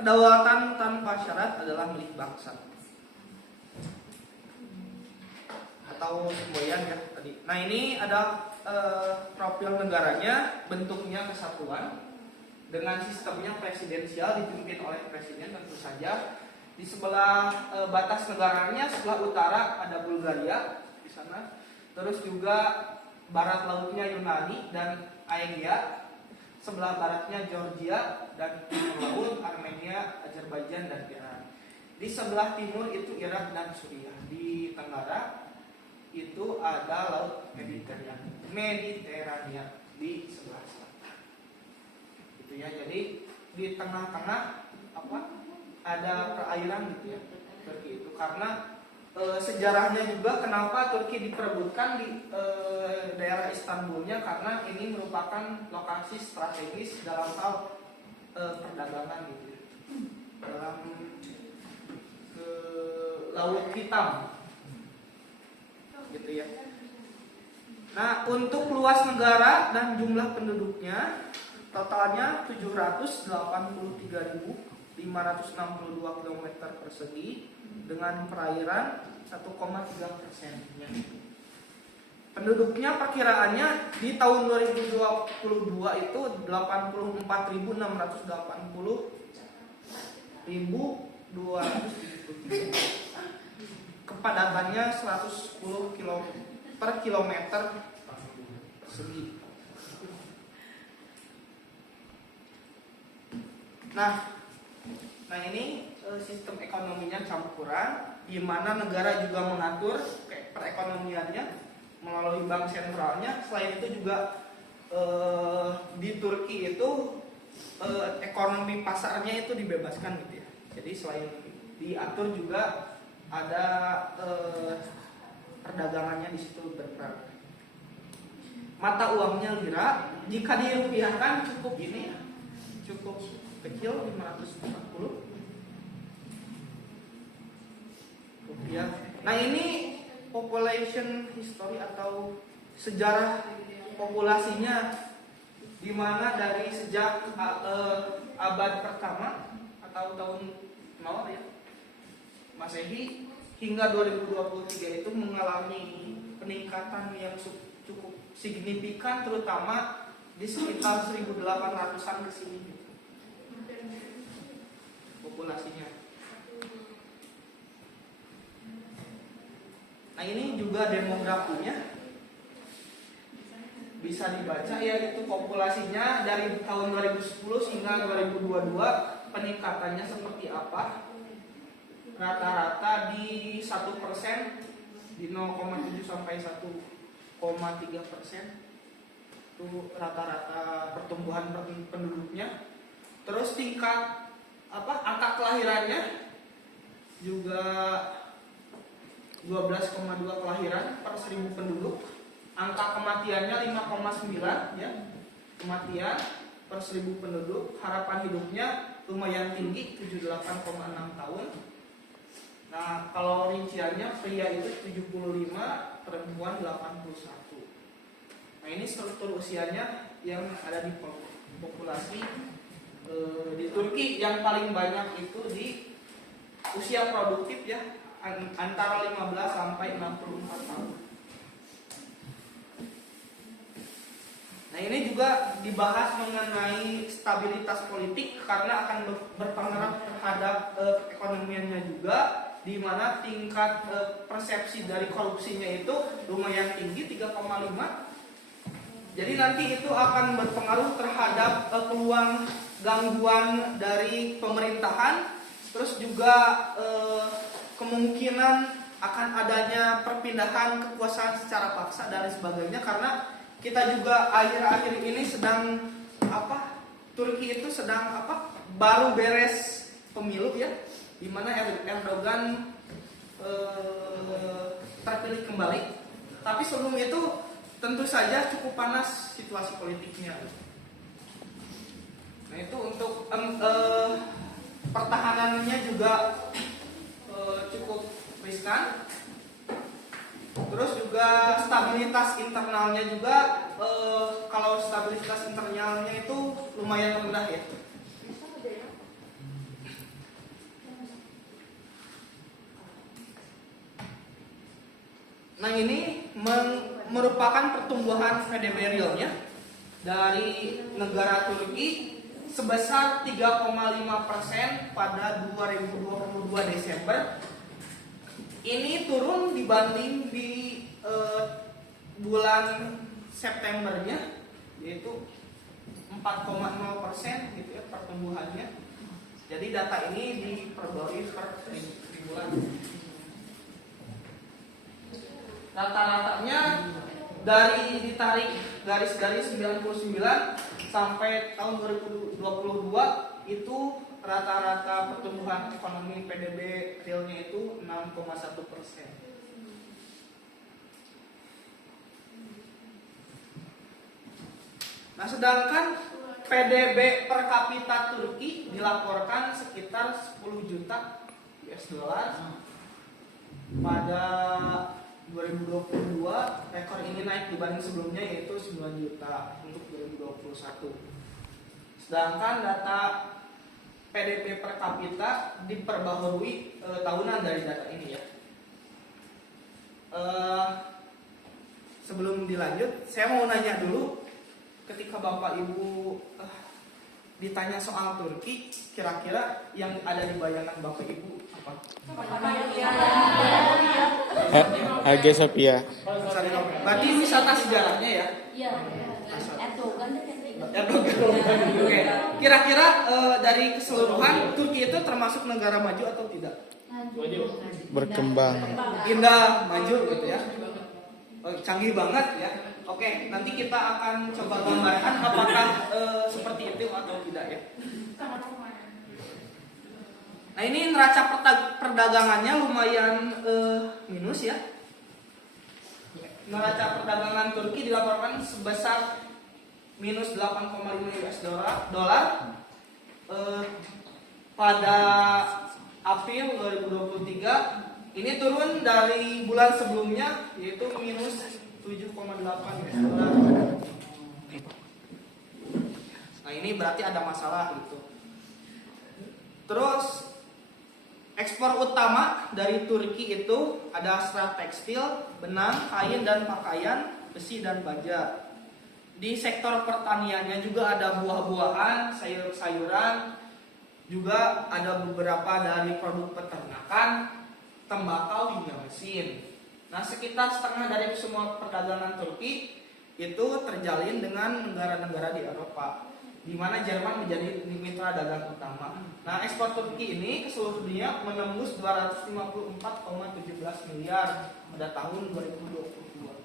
kedaulatan tanpa syarat adalah milik bangsa. Atau semboyan ya tadi. Nah ini ada profil negaranya, bentuknya kesatuan dengan sistemnya presidensial dipimpin oleh presiden tentu saja. Di sebelah batas negaranya sebelah utara ada Bulgaria di sana. Terus juga barat lautnya Yunani dan Aegean. Sebelah baratnya Georgia dan timur laut Armenia, Azerbaijan dan Iran. Di sebelah timur itu Irak dan Suriah. Di tenggara itu ada Laut Mediterania di sebelah selatan. Itu ya. Jadi di tengah-tengah ada perairan gitu ya. Turki itu karena sejarahnya juga kenapa Turki diperebutkan di daerah Istanbulnya, karena ini merupakan lokasi strategis dalam hal perdagangan gitu ya. Dalam Laut Hitam gitu ya. Nah, untuk luas negara dan jumlah penduduknya totalnya 783.562 km persegi dengan perairan 1,3%. Penduduknya perkiraannya di tahun 2022 itu 84.680.273. Kepadatannya 110 km per kilometer persegi. Nah ini sistem ekonominya campuran, di mana negara juga mengatur perekonomiannya melalui bank sentralnya. Selain itu juga di Turki itu ekonomi pasarnya itu dibebaskan gitu ya. Jadi selain diatur juga ada perdagangannya di situ berperan. Mata uangnya lira, jika dirupiahkan cukup ini ya, cukup kecil 540 rupiah. Nah ini population history atau sejarah populasinya, di mana dari sejak abad pertama atau tahun 0 ya Masehi hingga 2023 itu mengalami peningkatan yang cukup signifikan, terutama di sekitar 1800-an ke sini populasinya. Nah ini juga demografinya bisa dibaca ya, itu populasinya dari tahun 2010 hingga 2022 peningkatannya seperti apa. Rata-rata di 1%, di 0,7 sampai 1,3% itu rata-rata pertumbuhan penduduknya. Terus tingkat angka kelahirannya juga 12,2 kelahiran per 1000 penduduk. Angka kematiannya 5,9 ya. Kematian per 1000 penduduk. Harapan hidupnya lumayan tinggi, 78,6 tahun. Nah, kalau rinciannya pria itu 75, perempuan 81. Nah, ini struktur usianya yang ada di populasi di Turki. Yang paling banyak itu di usia produktif ya, antara 15 sampai 64 tahun. Nah, ini juga dibahas mengenai stabilitas politik karena akan berpengaruh terhadap perekonomiannya juga, di mana tingkat persepsi dari korupsinya itu lumayan tinggi 3,5. Jadi nanti itu akan berpengaruh terhadap peluang gangguan dari pemerintahan, terus juga kemungkinan akan adanya perpindahan kekuasaan secara paksa dan sebagainya, karena kita juga akhir-akhir ini sedang Turki itu sedang baru beres pemilu ya, di mana Erdogan terpilih kembali. Tapi sebelum itu tentu saja cukup panas situasi politiknya. Nah itu untuk pertahanannya juga cukup riskan. Terus juga stabilitas internalnya juga, kalau stabilitas internalnya itu lumayan rendah ya. Nah ini merupakan pertumbuhan PDB realnya dari negara Turki sebesar 3,5% pada 2022 Desember. Ini turun dibanding di bulan Septembernya, yaitu 4,0% gitu ya pertumbuhannya. Jadi data ini diperbarui per bulan. Rata-ratanya dari ditarik garis-garis 99 sampai tahun 2022 itu rata-rata pertumbuhan ekonomi PDB realnya itu 6,1%. Nah, sedangkan PDB per kapita Turki dilaporkan sekitar 10 juta US dollar pada 2022. Rekor ini naik dibanding sebelumnya, yaitu 9 juta untuk 2021. Sedangkan data PDB per kapita diperbaharui tahunan dari data ini ya. Sebelum dilanjut, saya mau nanya dulu, ketika Bapak Ibu ditanya soal Turki, kira-kira yang ada di bayangan Bapak Ibu apa? Hagia Sophia. Berarti wisata sejarahnya ya? Iya. Erdogan. Oke. Kira-kira dari keseluruhan Turki itu termasuk negara maju atau tidak? Berkembang. Indah, maju gitu ya. Canggih banget ya. Oke, nanti kita akan coba gambarkan apakah seperti itu atau tidak ya. Nah ini neraca perdagangannya lumayan minus ya. Neraca perdagangan Turki dilaporkan sebesar minus 8,5 US dollar pada April 2023. Ini turun dari bulan sebelumnya, yaitu minus 7,8 US dollar. Nah ini berarti ada masalah gitu. Terus ekspor utama dari Turki itu ada serat tekstil, benang, kain dan pakaian, besi dan baja. Di sektor pertaniannya juga ada buah-buahan, sayur-sayuran, juga ada beberapa dari produk peternakan, tembakau hingga mesin. Nah, sekitar setengah dari semua perdagangan Turki itu terjalin dengan negara-negara di Eropa, di mana Jerman menjadi mitra dagang utama. Nah, ekspor Turki ini ke seluruh dunia menembus 254,17 miliar pada tahun 2022.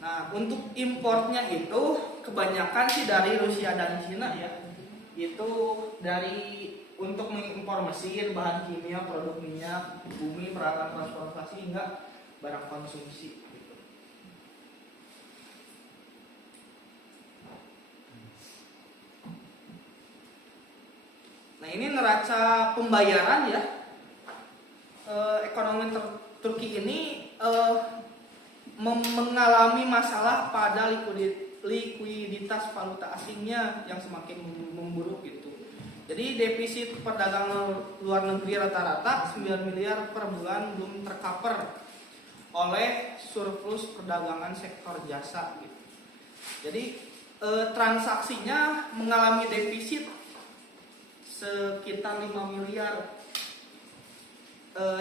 Nah, untuk importnya itu kebanyakan sih dari Rusia dan Cina ya. Itu dari untuk mengimpor mesin, bahan kimia, produk minyak, bumi, peralatan transportasi hingga barang konsumsi. Nah ini neraca pembayaran ya. Ekonomi Turki ini mengalami masalah pada likuiditas valuta asingnya yang semakin memburuk gitu. Jadi defisit perdagangan luar negeri rata-rata 9 miliar per bulan belum tercover oleh surplus perdagangan sektor jasa gitu. Jadi transaksinya mengalami defisit sekitar 5 miliar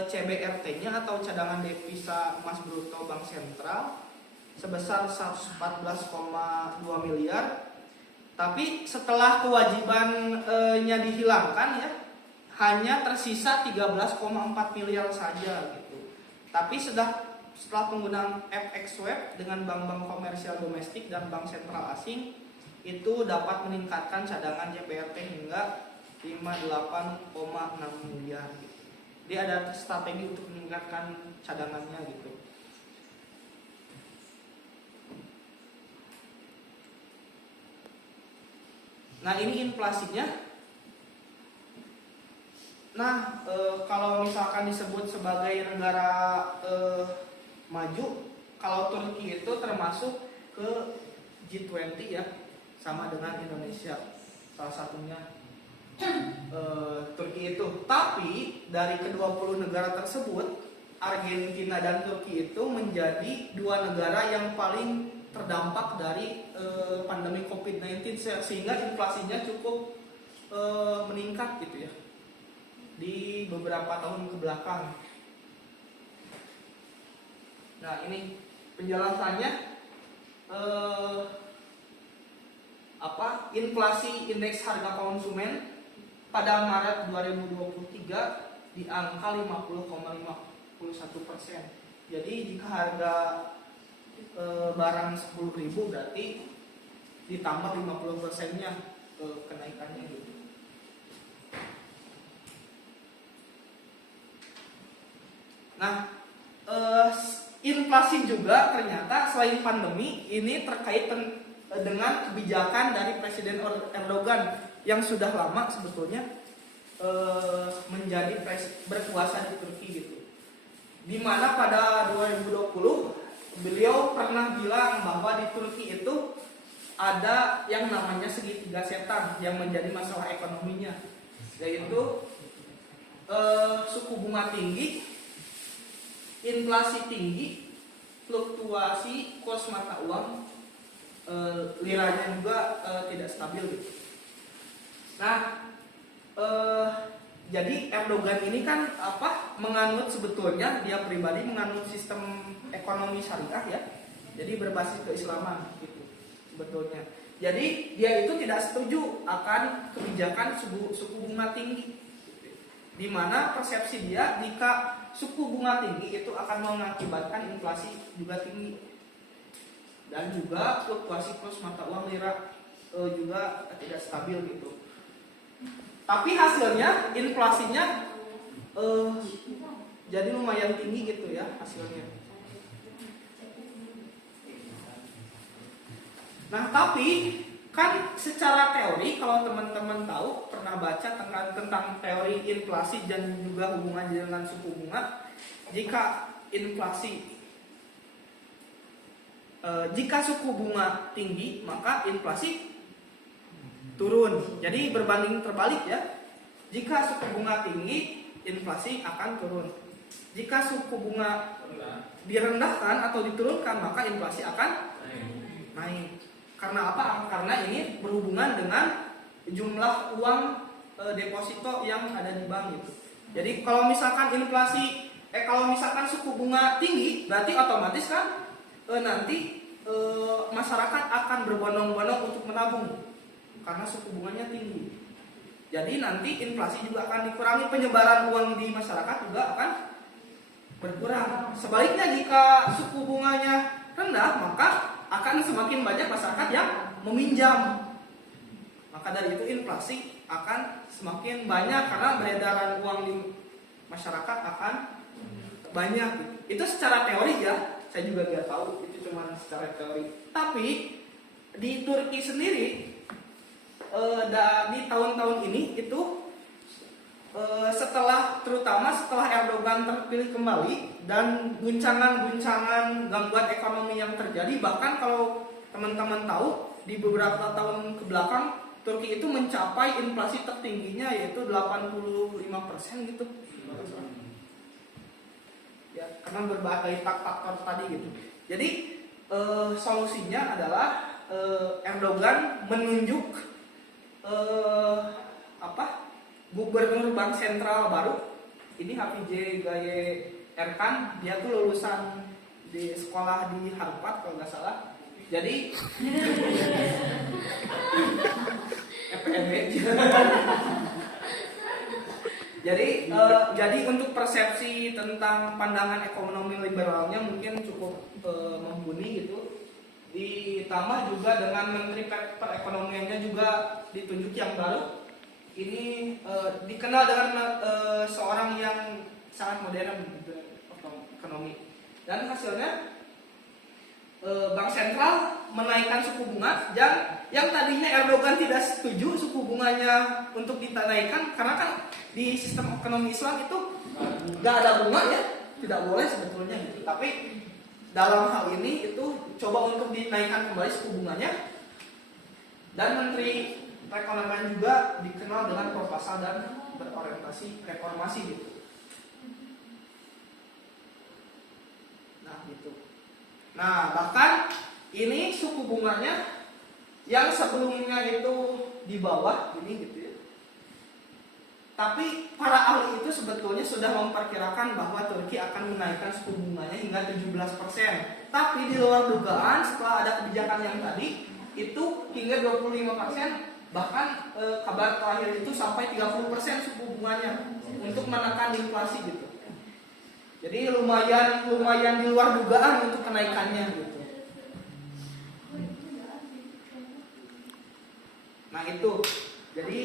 CBRT-nya atau cadangan devisa emas bruto bank sentral sebesar 114,2 miliar. Tapi setelah kewajibannya dihilangkan ya, hanya tersisa 13,4 miliar saja gitu. Tapi setelah penggunaan FX swap dengan bank-bank komersial domestik dan bank sentral asing itu dapat meningkatkan cadangan CBRT hingga 58,6 miliar gitu. Dia ada strategi untuk meningkatkan cadangannya gitu. Nah ini inflasinya. Nah kalau misalkan disebut sebagai negara maju, kalau Turki itu termasuk ke G20 ya, sama dengan Indonesia salah satunya. Turki itu. Tapi dari ke-20 negara tersebut, Argentina dan Turki itu menjadi dua negara yang paling terdampak dari pandemi COVID-19 sehingga inflasinya cukup meningkat gitu ya di beberapa tahun ke belakang. Nah, ini penjelasannya inflasi indeks harga konsumen pada Maret 2023 di angka 50,51%. Jadi jika harga barang 10.000 berarti ditambah 50%-nya kenaikannya gitu. Nah, inflasi juga ternyata selain pandemi ini terkait dengan kebijakan dari Presiden Erdogan yang sudah lama sebetulnya menjadi berkuasa di Turki gitu. Di mana pada 2020 beliau pernah bilang bahwa di Turki itu ada yang namanya segitiga setan yang menjadi masalah ekonominya, yaitu suku bunga tinggi, inflasi tinggi, fluktuasi kurs mata uang, liranya juga tidak stabil gitu. Nah, jadi Erdogan ini kan menganut sebetulnya dia pribadi menganut sistem ekonomi syariah ya. Jadi berbasis keislaman gitu sebetulnya. Jadi dia itu tidak setuju akan kebijakan suku bunga tinggi. Di mana persepsi dia jika suku bunga tinggi itu akan mengakibatkan inflasi juga tinggi. Dan juga fluktuasi kurs mata uang lira juga tidak stabil gitu. Tapi hasilnya inflasinya jadi lumayan tinggi gitu ya hasilnya. Nah, tapi kan secara teori kalau teman-teman tahu pernah baca tentang teori inflasi dan juga hubungannya dengan suku bunga, jika suku bunga tinggi maka inflasi turun. Jadi berbanding terbalik ya. Jika suku bunga tinggi, inflasi akan turun. Jika suku bunga direndahkan atau diturunkan, maka inflasi akan naik. Karena apa? Karena ini berhubungan dengan jumlah uang deposito yang ada di bank gitu. Jadi kalau misalkan suku bunga tinggi, berarti otomatis kan nanti masyarakat akan berbondong-bondong untuk menabung. Karena suku bunganya tinggi. Jadi nanti inflasi juga akan dikurangi, penyebaran uang di masyarakat juga akan berkurang. Sebaliknya jika suku bunganya rendah, maka akan semakin banyak masyarakat yang meminjam. Maka dari itu inflasi akan semakin banyak karena beredaran uang di masyarakat akan banyak. Itu secara teori ya. Saya juga tidak tahu, itu cuma secara teori. Tapi di Turki sendiri di tahun-tahun ini itu terutama setelah Erdogan terpilih kembali dan guncangan-guncangan gangguan ekonomi yang terjadi, bahkan kalau teman-teman tahu di beberapa tahun ke belakang Turki itu mencapai inflasi tertingginya yaitu 85% gitu. Ya, karena berbagai faktor tadi gitu. Jadi solusinya adalah Erdogan menunjuk gubernur bank sentral baru. Ini Hatice Gaye Erkan, dia tuh lulusan di sekolah di Harvard kalau nggak salah. Jadi jadi untuk persepsi tentang pandangan ekonomi liberalnya mungkin cukup mumpuni gitu. Ditambah juga dengan menteri perekonomiannya juga ditunjuk yang baru. Ini dikenal dengan seorang yang sangat modern ekonomi. Dan hasilnya Bank Sentral menaikkan suku bunga yang tadinya Erdogan tidak setuju suku bunganya untuk dinaikkan karena kan di sistem ekonomi Islam itu nggak ada bunga ya, tidak boleh sebetulnya gitu. Tapi dalam hal ini itu coba untuk dinaikkan kembali suku bunganya Dan Menteri Perekonomian juga dikenal dengan proposal dan berorientasi reformasi gitu. Nah gitu. Nah bahkan ini suku bunganya yang sebelumnya itu di bawah ini gitu ya. Tapi para ahli itu sebetulnya sudah memperkirakan bahwa Turki akan menaikkan suku bunganya hingga 17%. Tapi di luar dugaan setelah ada kebijakan yang tadi itu hingga 25%. Bahkan kabar terakhir itu sampai 30% suku bunganya untuk menekan inflasi gitu. Jadi lumayan di luar dugaan untuk kenaikannya gitu. Nah itu. Jadi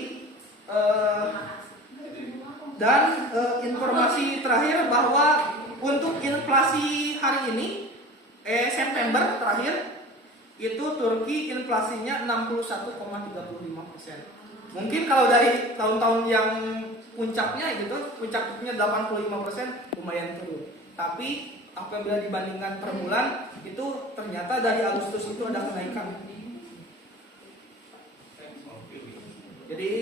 informasi terakhir bahwa untuk inflasi hari ini September terakhir itu Turki inflasinya 61,35%. Mungkin kalau dari tahun-tahun yang puncaknya gitu, puncaknya 85% lumayan turun. Tapi apabila dibandingkan per bulan itu ternyata dari Agustus itu ada